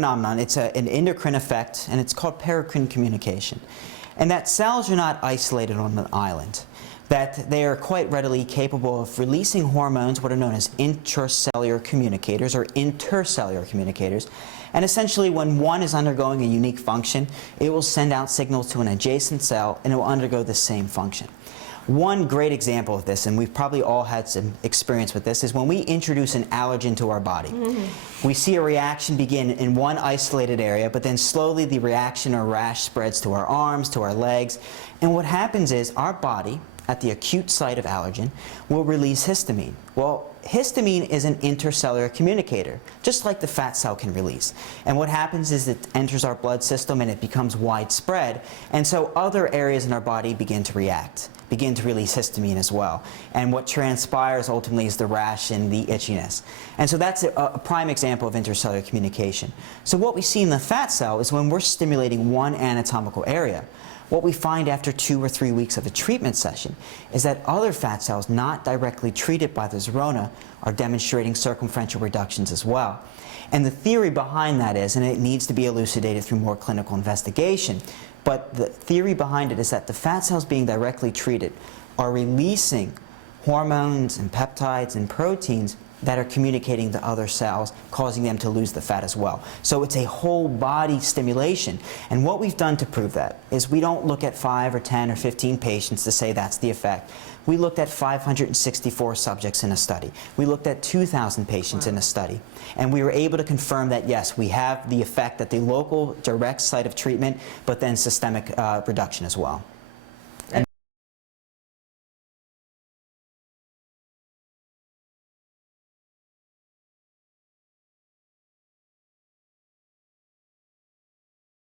phenomenon. It's an endocrine effect, and it's called paracrine communication. And that cells are not isolated on an island, that they are quite readily capable of releasing hormones, what are known as intracellular communicators or intercellular communicators. And essentially, when one is undergoing a unique function, it will send out signals to an adjacent cell, and it will undergo the same function. One great example of this, and we've probably all had some experience with this, is when we introduce an allergen to our body. We see a reaction begin in one isolated area, but then slowly the reaction or rash spreads to our arms, to our legs. And what happens is our body, at the acute site of allergen, will release histamine. Well, histamine is an intercellular communicator, just like the fat cell can release. And what happens is it enters our blood system and it becomes widespread, and so other areas in our body begin to react, begin to release histamine as well. And what transpires ultimately is the rash and the itchiness. And so that's a prime example of intercellular communication. So what we see in the fat cell is when we're stimulating one anatomical area, what we find after 2 or 3 weeks of a treatment session is that other fat cells not directly treated by the Zerona are demonstrating circumferential reductions as well. And the theory behind that is, and it needs to be elucidated through more clinical investigation, but the theory behind it is that the fat cells being directly treated are releasing hormones and peptides and proteins that are communicating to other cells, causing them to lose the fat as well. So it's a whole body stimulation. And what we've done to prove that is we don't look at 5 or 10 or 15 patients to say that's the effect. We looked at 564 subjects in a study. We looked at 2,000 patients in a study. And we were able to confirm that, yes, we have the effect at the local direct site of treatment, but then systemic reduction as well.